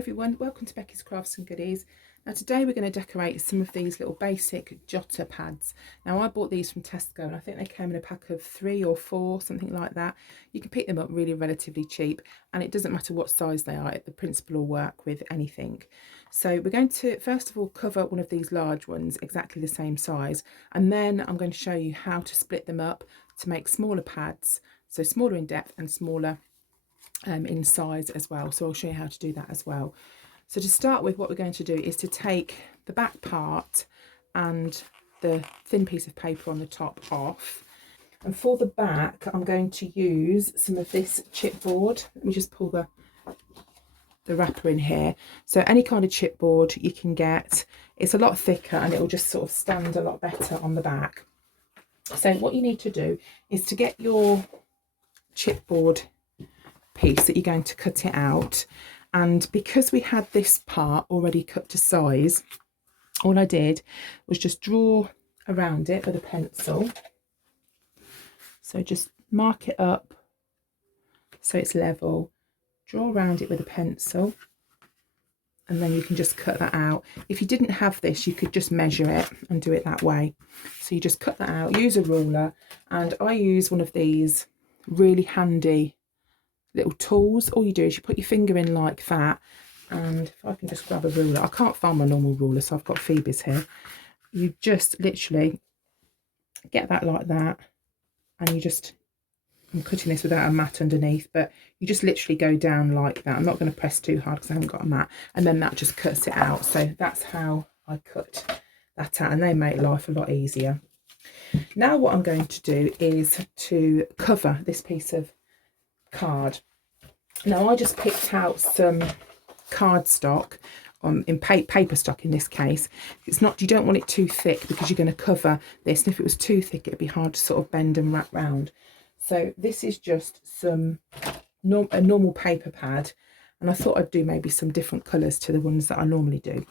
everyone, welcome to Becky's Crafts and Goodies. Now today we're going to decorate some of these little basic jotter pads. Now I bought these from Tesco and I think they came in a pack of 3 or 4, something like that. You can pick them up really relatively cheap and it doesn't matter what size they are, the principle will work with anything. So we're going to first of all cover one of these large ones exactly the same size, and then I'm going to show you how to split them up to make smaller pads, so smaller in depth and smaller in size as well. So I'll show you how to do that as well. So to start with, what we're going to do is to take the back part and the thin piece of paper on the top off, and for the back I'm going to use some of this chipboard. Let me just pull the wrapper in here. So any kind of chipboard you can get, it's a lot thicker and it will just sort of stand a lot better on the back. So what you need to do is to get your chipboard piece that you're going to cut it out, and because we had this part already cut to size, all I did was just draw around it with a pencil. So just mark it up so it's level, draw around it with a pencil, and then you can just cut that out. If you didn't have this, you could just measure it and do it that way. So you just cut that out, use a ruler, and I use one of these really handy little tools. All you do is you put your finger in like that, and if I can just grab a ruler, I can't find my normal ruler so I've got Phoebe's here. You just literally get that like that, and you just, I'm cutting this without a mat underneath, but you just literally go down like that. I'm not going to press too hard because I haven't got a mat, and then that just cuts it out. So that's how I cut that out, and they make life a lot easier. Now what I'm going to do is to cover this piece of card. Now I just picked out some cardstock in paper stock in this case. It's not, you don't want it too thick because you're going to cover this, and if it was too thick it'd be hard to sort of bend and wrap round. So this is just a normal paper pad, and I thought I'd do maybe some different colours to the ones that I normally do.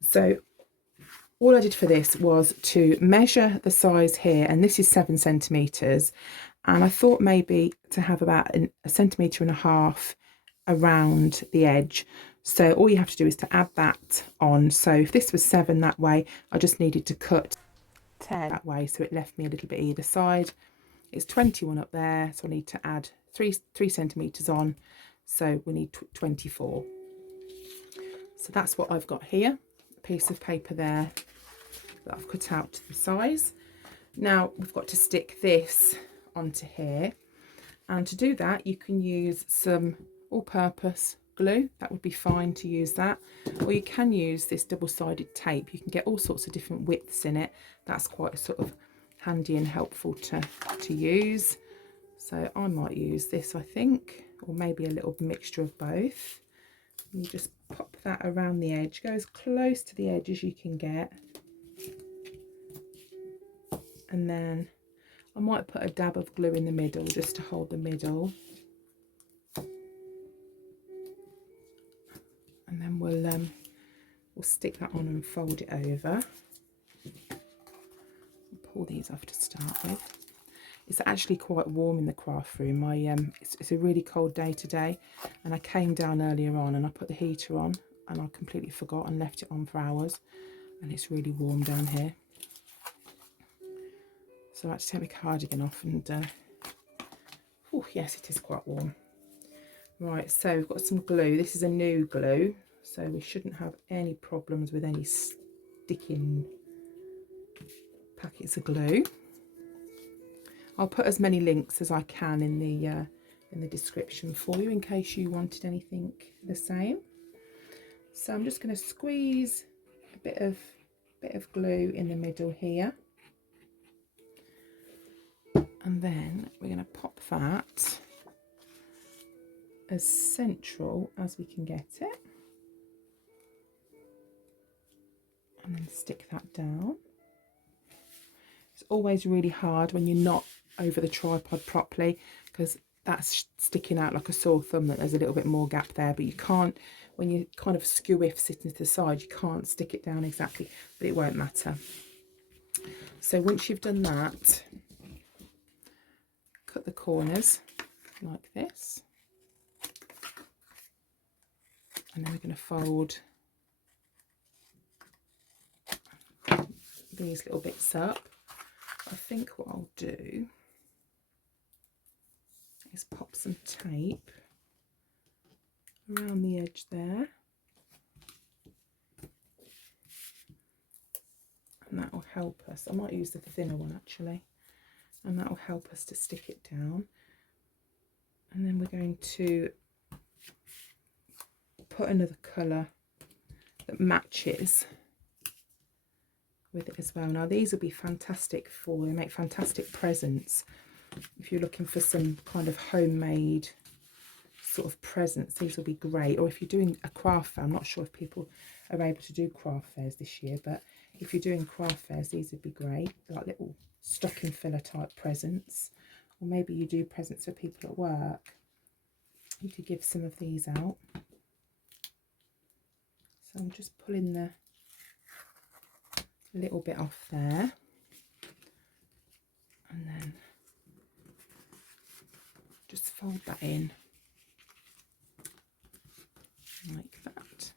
So all I did for this was to measure the size here, and this is 7 centimetres, and I thought maybe to have about 1.5 centimetres around the edge. So all you have to do is to add that on. So if this was 7 that way, I just needed to cut 10 that way, so it left me a little bit either side. It's 21 up there, so I need to add 3 centimetres on, so we need 24. So that's what I've got here, a piece of paper there that I've cut out to the size. Now we've got to stick this onto here, and to do that you can use some all-purpose glue. That would be fine to use that, or you can use this double-sided tape. You can get all sorts of different widths in it. That's quite sort of handy and helpful to use. So I might use this, I think, or maybe a little mixture of both. You just pop that around the edge, go as close to the edge as you can get, and then I might put a dab of glue in the middle just to hold the middle, and then we'll stick that on and fold it over. Pull these off to start with. It's actually quite warm in the craft room. It's a really cold day today, and I came down earlier on and I put the heater on and I completely forgot and left it on for hours, and it's really warm down here. So I had to take my cardigan off, and oh yes, it is quite warm. Right, so we've got some glue. This is a new glue, so we shouldn't have any problems with any sticking packets of glue. I'll put as many links as I can in the description for you in case you wanted anything the same. So I'm just going to squeeze a bit of glue in the middle here, and then we're going to pop that as central as we can get it, and then stick that down. It's always really hard when you're not over the tripod properly, because that's sticking out like a sore thumb, that there's a little bit more gap there, but you can't, when you kind of skew if sitting to the side, you can't stick it down exactly, but it won't matter. So once you've done that, cut the corners like this, And then we're going to fold these little bits up. I think what I'll do is pop some tape around the edge there, and that will help us. I might use the thinner one actually, and that will help us to stick it down. And then we're going to put another colour that matches with it as well. Now these will be fantastic they make fantastic presents if you're looking for some kind of homemade sort of presents. These will be great. Or if you're doing a craft fair, I'm not sure if people are able to do craft fairs this year, but if you're doing craft fairs, these would be great, like little stocking filler type presents. Or maybe you do presents for people at work, you could give some of these out. So I'm just pulling the little bit off there, and then just fold that in like that,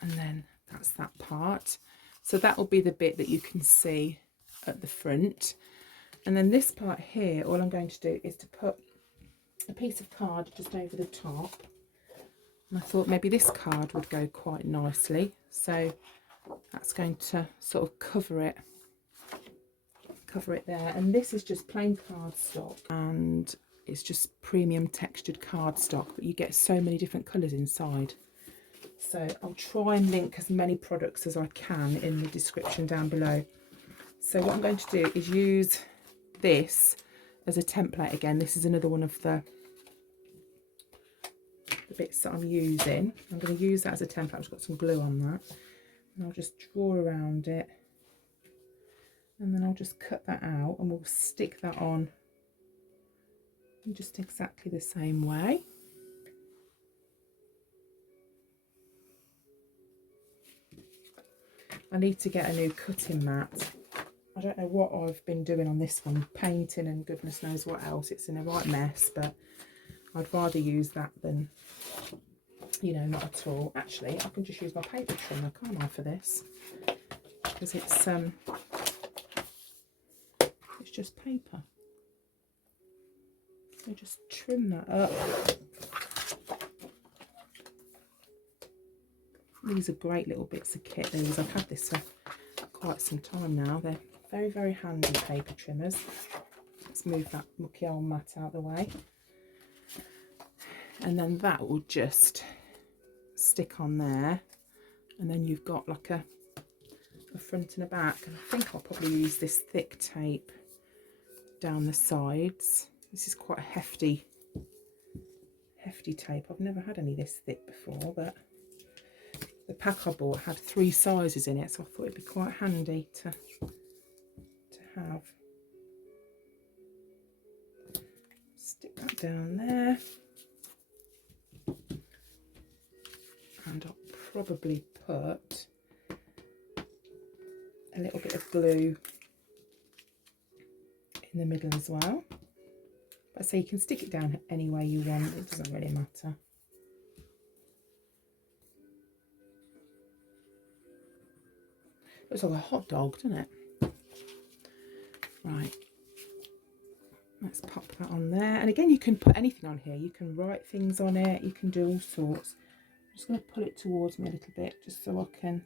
and then that's that part. So that will be the bit that you can see at the front. And then this part here, all I'm going to do is to put a piece of card just over the top. And I thought maybe this card would go quite nicely, so that's going to sort of cover it there. And this is just plain cardstock, and it's just premium textured cardstock, but you get so many different colours inside. So I'll try and link as many products as I can in the description down below. So what I'm going to do is use this as a template again. This is another one of the bits that I'm using. I'm going to use that as a template. I've just got some glue on that, and I'll just draw around it, and then I'll just cut that out, and we'll stick that on in just exactly the same way. I need to get a new cutting mat. I don't know what I've been doing on this one, painting and goodness knows what else. It's in a right mess, but I'd rather use that than, you know, not at all. Actually, I can just use my paper trimmer, can't I, for this? Because it's just paper. So just trim that up. These are great little bits of kit. These, I've had this for quite some time now. They're very, very handy paper trimmers. Let's move that mucky old mat out of the way. And then that will just stick on there, and then you've got like a front and a back. And I think I'll probably use this thick tape down the sides. This is quite a hefty tape. I've never had any this thick before, but the pack I bought had 3 sizes in it, so I thought it'd be quite handy to have. Stick that down there. And I'll probably put a little bit of glue in the middle as well. But so you can stick it down any way you want, it doesn't really matter. Looks like a hot dog, doesn't it? Right, let's pop that on there. And again, you can put anything on here. You can write things on it, you can do all sorts. I'm just going to pull it towards me a little bit just so I can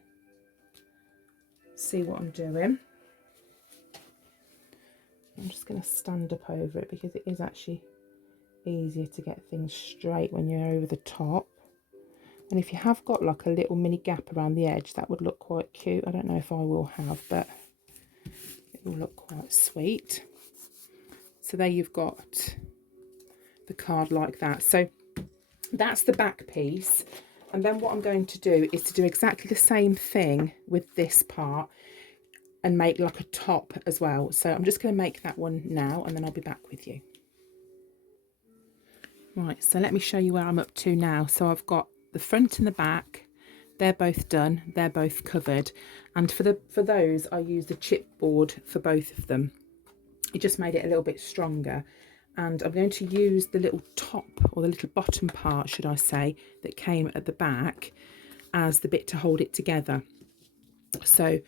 see what I'm doing. I'm just going to stand up over it because it is actually easier to get things straight when you're over the top. And if you have got like a little mini gap around the edge, that would look quite cute. I don't know if I will have, but it will look quite sweet. So there you've got the card like that. So that's the back piece. And then what I'm going to do is to do exactly the same thing with this part and make like a top as well. So I'm just going to make that one now, and then I'll be back with you. Right, so let me show you where I'm up to now. So I've got the front and the back, they're both done, they're both covered. And for those, I used the chipboard for both of them. It just made it a little bit stronger. and I'm going to use the little top, or the little bottom part should I say, that came at the back as the bit to hold it together. So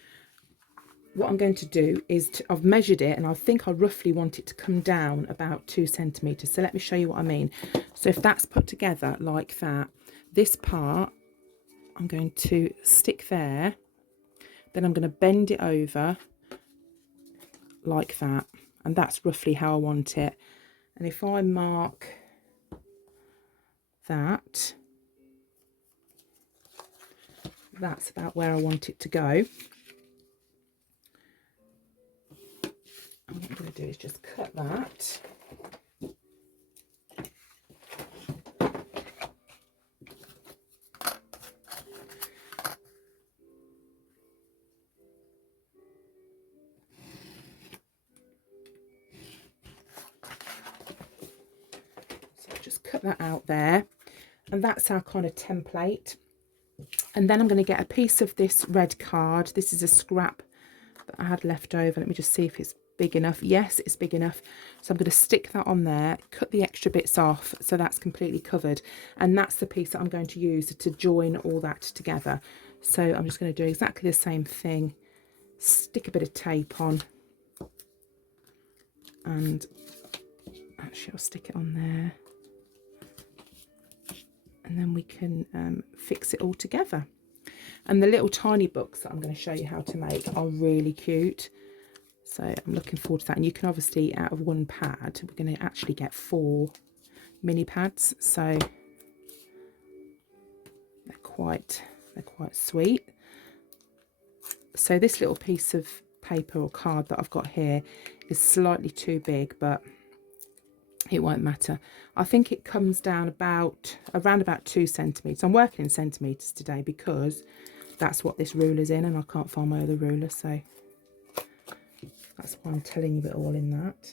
what I'm going to do is, I've measured it and I think I roughly want it to come down about 2 centimetres. So let me show you what I mean. So if that's put together like that, this part I'm going to stick there, then I'm going to bend it over like that, and that's roughly how I want it. And if I mark that, that's about where I want it to go. And what I'm going to do is just cut that. So just cut that out there, and that's our kind of template. And then I'm going to get a piece of this red card. This is a scrap that I had left over. Let me just see if it's big enough. Yes, it's big enough. So I'm going to stick that on there, cut the extra bits off so that's completely covered, and that's the piece that I'm going to use to join all that together. So I'm just going to do exactly the same thing, stick a bit of tape on, and actually I'll stick it on there, and then we can fix it all together. And the little tiny books that I'm going to show you how to make are really cute, so I'm looking forward to that. And you can obviously, out of one pad, we're going to actually get 4 mini pads, so they're quite sweet. So this little piece of paper or card that I've got here is slightly too big, but it won't matter. I think it comes down around about 2 centimetres. I'm working in centimetres today because that's what this ruler's in, and I can't find my other ruler, so that's why I'm telling you it all in that.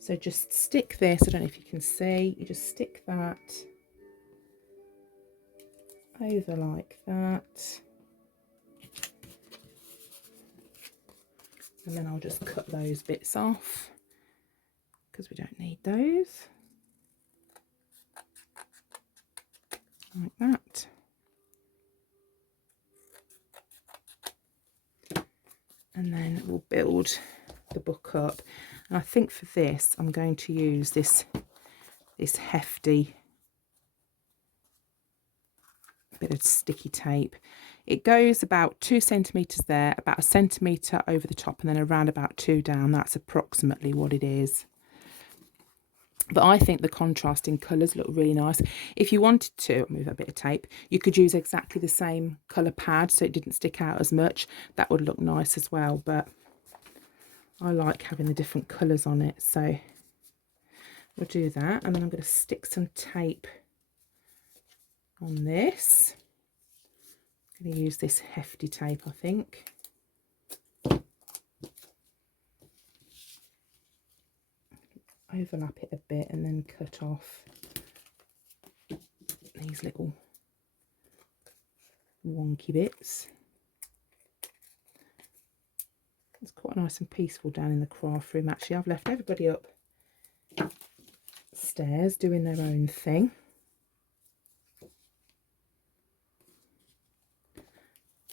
So just stick this, I don't know if you can see, you just stick that over like that, and then I'll just cut those bits off because we don't need those, like that. And then we'll build the book up. And I think for this I'm going to use this hefty bit of sticky tape. It goes about 2 centimetres there, about 1 centimetre over the top, and then around about 2 down. That's approximately what it is. But I think the contrasting colours look really nice. If you wanted to, I'll move that bit of tape, you could use exactly the same colour pad so it didn't stick out as much. That would look nice as well, but I like having the different colours on it. So we'll do that, and then I'm going to stick some tape on this. I'm going to use this hefty tape, I think. Overlap it a bit and then cut off these little wonky bits. It's quite nice and peaceful down in the craft room. Actually, I've left everybody up stairs doing their own thing.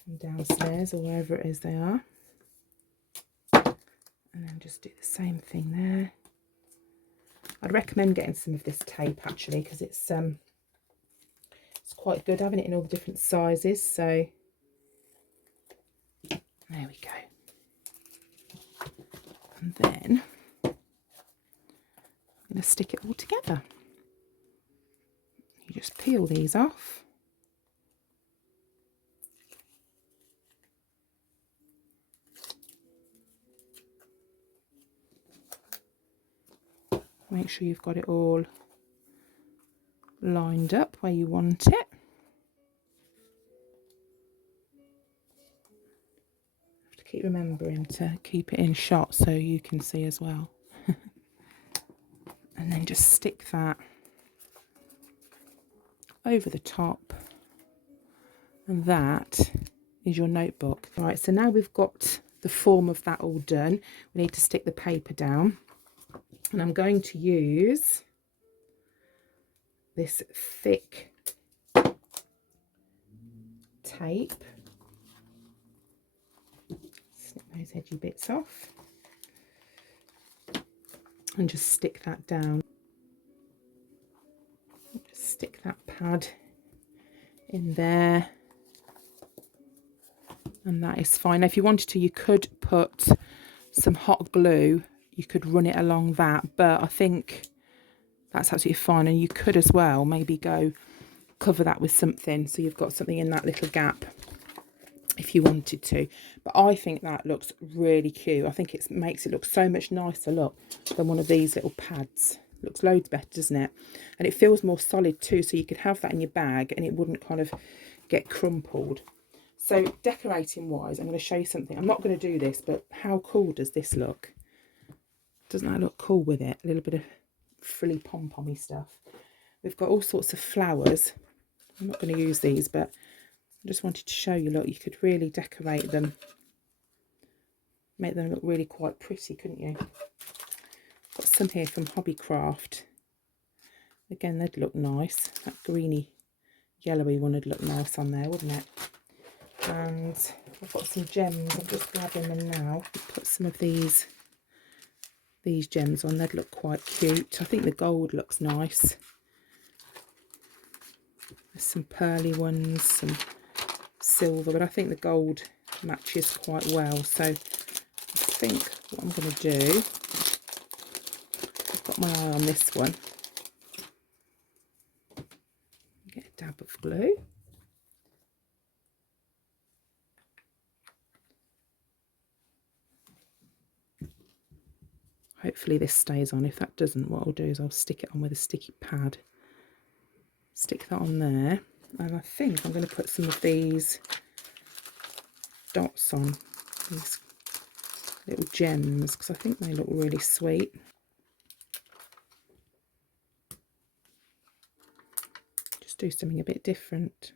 And downstairs, or wherever it is they are. And then just do the same thing there. I'd recommend getting some of this tape actually, because it's quite good having it in all the different sizes. So there we go. And then I'm going to stick it all together. You just peel these off. Make sure you've got it all lined up where you want it. Have to keep remembering to keep it in shot so you can see as well. And then just stick that over the top, and that is your notebook. Right, so now we've got the form of that all done, we need to stick the paper down. And I'm going to use this thick tape. Snip those edgy bits off and just stick that down. Just stick that pad in there, and that is fine. Now, if you wanted to, you could put some hot glue, you could run it along that, but I think that's absolutely fine. And you could as well maybe go cover that with something, so you've got something in that little gap if you wanted to. But I think that looks really cute. I think it makes it look so much nicer, look, than one of these little pads. Looks loads better, doesn't it? And it feels more solid too, so you could have that in your bag and it wouldn't kind of get crumpled. So decorating wise, I'm going to show you something. I'm not going to do this, but how cool does this look? Doesn't that look cool with it? A little bit of frilly pom-pommy stuff. We've got all sorts of flowers. I'm not going to use these, but I just wanted to show you, look, you could really decorate them. Make them look really quite pretty, couldn't you? Got some here from Hobbycraft. Again, they'd look nice. That greeny, yellowy one would look nice on there, wouldn't it? And I've got some gems. I'm just grabbing them now. Put some of these gems on. They'd look quite cute. I think the gold looks nice. There's some pearly ones, some silver, but I think the gold matches quite well. So I think what I'm going to do, I've got my eye on this one. Get a dab of glue. Hopefully this stays on. If that doesn't, what I'll do is I'll stick it on with a sticky pad. Stick that on there. And I think I'm going to put some of these dots on, these little gems, because I think they look really sweet. Just do something a bit different.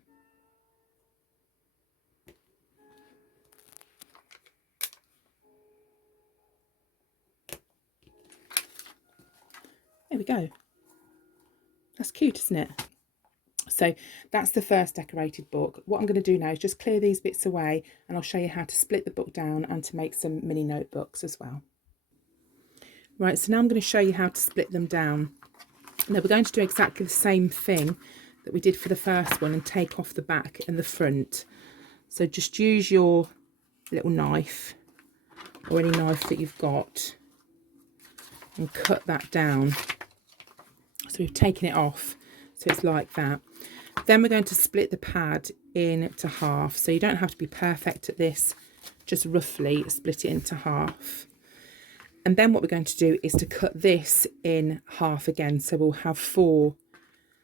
There we go. That's cute, isn't it? So that's the first decorated book. What I'm going to do now is just clear these bits away, and I'll show you how to split the book down and to make some mini notebooks as well. Right, so now I'm going to show you how to split them down. Now we're going to do exactly the same thing that we did for the first one and take off the back and the front. So just use your little knife or any knife that you've got and cut that down. So we've taken it off, so it's like that. Then we're going to split the pad into half. So you don't have to be perfect at this, just roughly split it into half. And then what we're going to do is to cut this in half again. So we'll have 4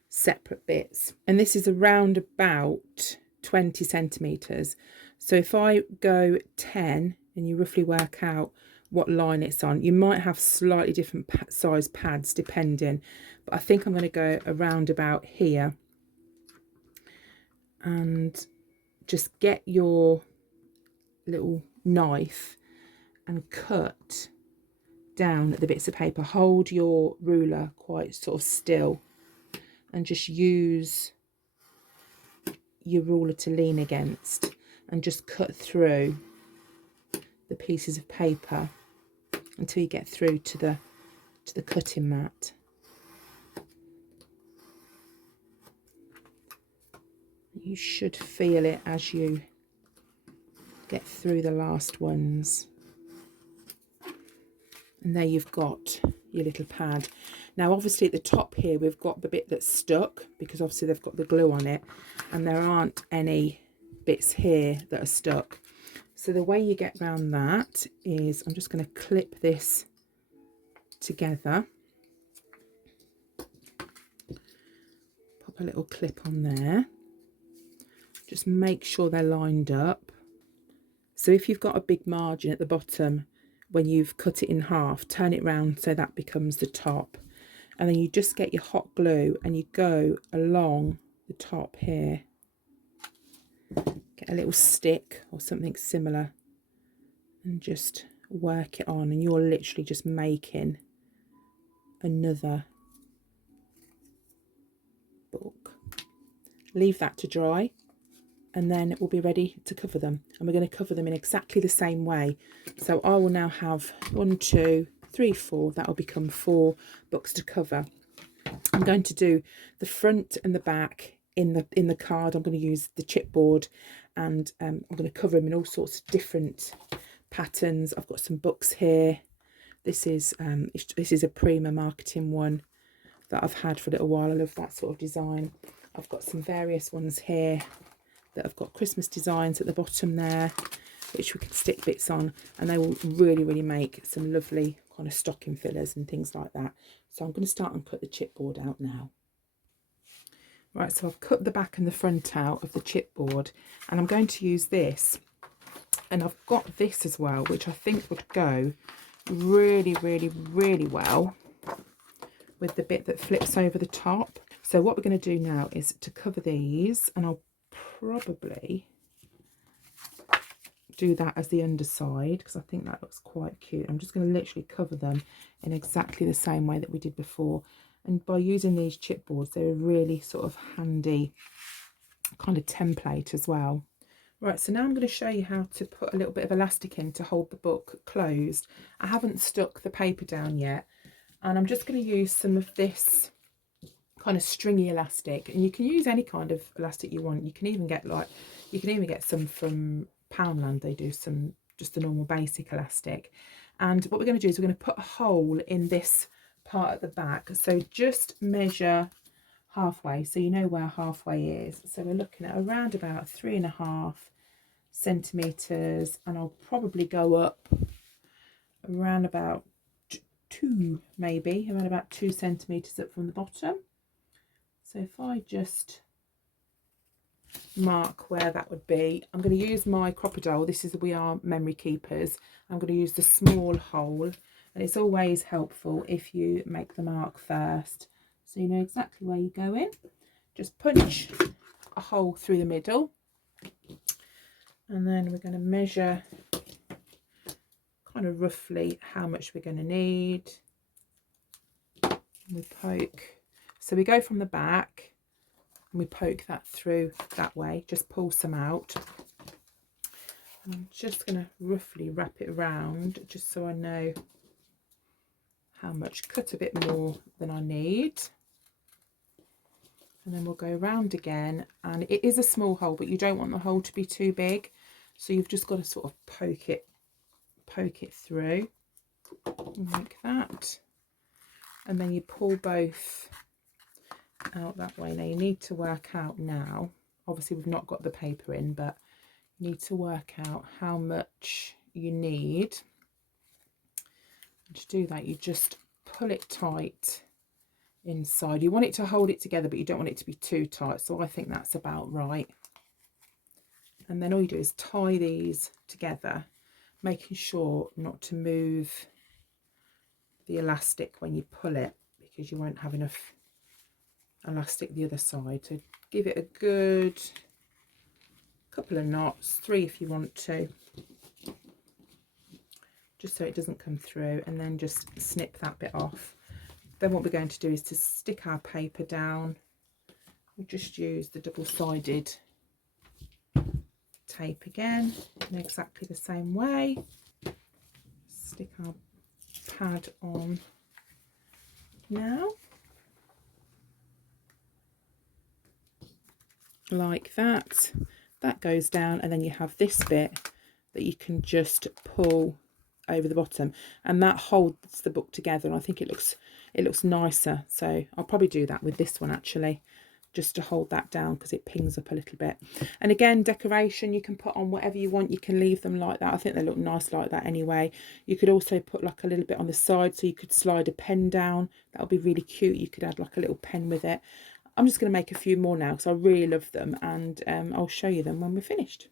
separate bits. And this is around about 20 centimetres. So if I go 10 and you roughly work out what line it's on, you might have slightly different size pads depending. But I think I'm going to go around about here. And just get your little knife and cut down the bits of paper. Hold your ruler quite sort of still and just use your ruler to lean against and just cut through the pieces of paper until you get through to the cutting mat. You should feel it as you get through the last ones. And there you've got your little pad. Now obviously at the top here we've got the bit that's stuck because obviously they've got the glue on it, and there aren't any bits here that are stuck. So the way you get around that is I'm just going to clip this together. Pop a little clip on there. Just make sure they're lined up. So if you've got a big margin at the bottom, when you've cut it in half, turn it round so that becomes the top. And then you just get your hot glue and you go along the top here. Get a little stick or something similar and just work it on, and you're literally just making another book. Leave that to dry, and then we'll be ready to cover them. And we're going to cover them in exactly the same way. So I will now have 1, 2, 3, 4. That will become 4 books to cover. I'm going to do the front and the back in the card. I'm going to use the chipboard, and I'm going to cover them in all sorts of different patterns. I've got some books here. This is a Prima marketing one that I've had for a little while. I love that sort of design. I've got some various ones here that have got Christmas designs at the bottom there, which we can stick bits on, and they will really make some lovely kind of stocking fillers and things like that. So I'm going to start and cut the chipboard out now. Right, so I've cut the back and the front out of the chipboard, and I'm going to use this, and I've got this as well, which I think would go really well with the bit that flips over the top. So what we're going to do now is to cover these, and I'll probably do that as the underside because I think that looks quite cute. I'm just going to literally cover them in exactly the same way that we did before, and by using these chipboards, they're a really sort of handy kind of template as well. Right, so now I'm going to show you how to put a little bit of elastic in to hold the book closed. I haven't stuck the paper down yet, and I'm just going to use some of this kind of stringy elastic, and you can use any kind of elastic you want. You can even get some from Poundland. They do some just the normal basic elastic. And what we're going to do is we're going to put a hole in this part at the back. So just measure halfway so you know where halfway is. So we're looking at around about 3.5 centimeters, and I'll probably go up around about 2, maybe around about 2 centimeters up from the bottom. So if I just mark where that would be, I'm going to use my crocodile. This is We Are Memory Keepers. I'm going to use the small hole, and it's always helpful if you make the mark first so you know exactly where you're going. Just punch a hole through the middle, and then we're going to measure kind of roughly how much we're going to need. We poke, so we go from the back and we poke that through that way, just pull some out. I'm just going to roughly wrap it around just so I know how much, cut a bit more than I need. And then we'll go around again, and it is a small hole, but you don't want the hole to be too big, so you've just got to sort of poke it through like that, and then you pull both out that way. Now you need to work out now, obviously we've not got the paper in, but you need to work out how much you need. And to do that, you just pull it tight inside. You want it to hold it together, but you don't want it to be too tight, so I think that's about right. And then all you do is tie these together, making sure not to move the elastic when you pull it, because you won't have enough elastic the other side. So give it a good couple of knots, 3 if you want to, just so it doesn't come through, and then just snip that bit off. Then what we're going to do is to stick our paper down. We'll just use the double-sided tape again in exactly the same way. Stick our pad on now, like that. That goes down, and then you have this bit that you can just pull over the bottom, and that holds the book together, and I think it looks nicer. So I'll probably do that with this one actually, just to hold that down because it pings up a little bit. And again, decoration, you can put on whatever you want. You can leave them like that. I think they look nice like that anyway. You could also put like a little bit on the side, so you could slide a pen down. That would be really cute. You could add like a little pen with it. I'm just going to make a few more now because I really love them, and I'll show you them when we're finished.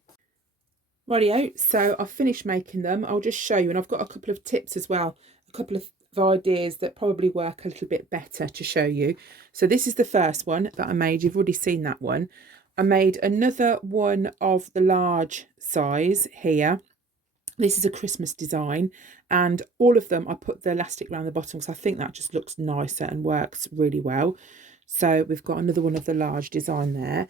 Rightio, so I've finished making them. I'll just show you, and I've got a couple of tips as well, a couple of ideas that probably work a little bit better to show you. So this is the first one that I made. You've already seen that one. I made another one of the large size here, This is a Christmas design, and all of them I put the elastic around the bottom because I think that just looks nicer and works really well. So we've got another one of the large design there.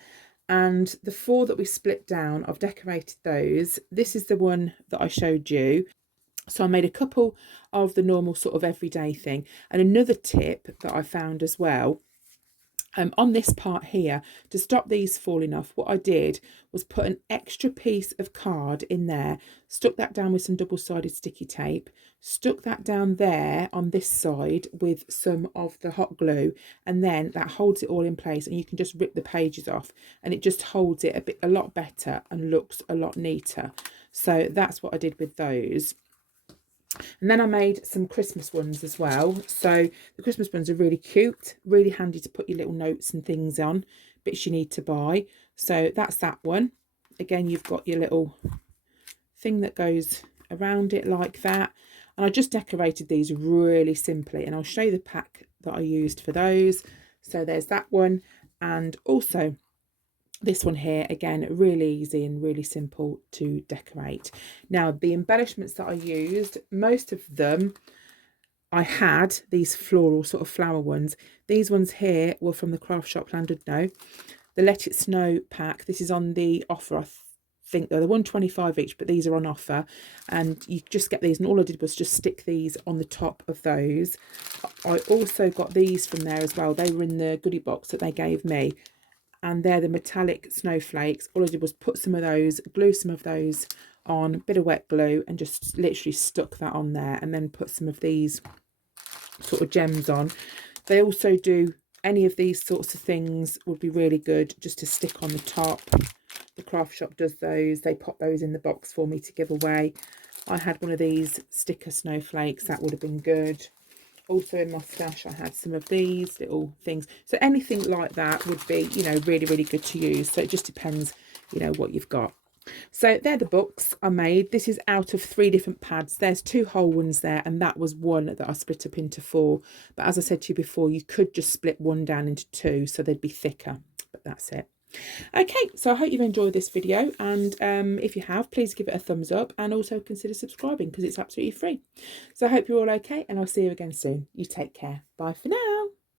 And the 4 that we split down, I've decorated those. This is the one that I showed you. So I made a couple of the normal sort of everyday thing. And another tip that I found as well, on this part here, to stop these falling off, what I did was put an extra piece of card in there, stuck that down with some double-sided sticky tape, stuck that down there on this side with some of the hot glue, and then that holds it all in place, and you can just rip the pages off and it just holds it a lot better and looks a lot neater. So that's what I did with those. And then I made some Christmas ones as well. So the Christmas ones are really cute, really handy to put your little notes and things on, bits you need to buy. So that's that one. Again, you've got your little thing that goes around it like that. And I just decorated these really simply, and I'll show you the pack that I used for those. So there's that one, and also this one here, again, really easy and really simple to decorate. Now, the embellishments that I used, most of them, I had these floral sort of flower ones. These ones here were from the craft shop Llandudno. The Let It Snow pack, this is on the offer. I think they're $1.25 each, but these are on offer. And you just get these, and all I did was just stick these on the top of those. I also got these from there as well. They were in the goodie box that they gave me. And they're the metallic snowflakes. All I did was put some of those, glue some of those on, a bit of wet glue, and just literally stuck that on there, and then put some of these sort of gems on. They also do, any of these sorts of things would be really good just to stick on the top. The craft shop does those. They pop those in the box for me to give away. I had one of these sticker snowflakes. That would have been good. Also in my stash, I had some of these little things. So anything like that would be, you know, really, really good to use. So it just depends, you know, what you've got. So they're the books I made. This is out of 3 different pads. There's 2 whole ones there, and that was one that I split up into 4. But as I said to you before, you could just split one down into 2, so they'd be thicker. But that's it. Okay, so I hope you've enjoyed this video, and if you have, please give it a thumbs up, and also consider subscribing because it's absolutely free. So I hope you're all okay, and I'll see you again soon. You take care. Bye for now.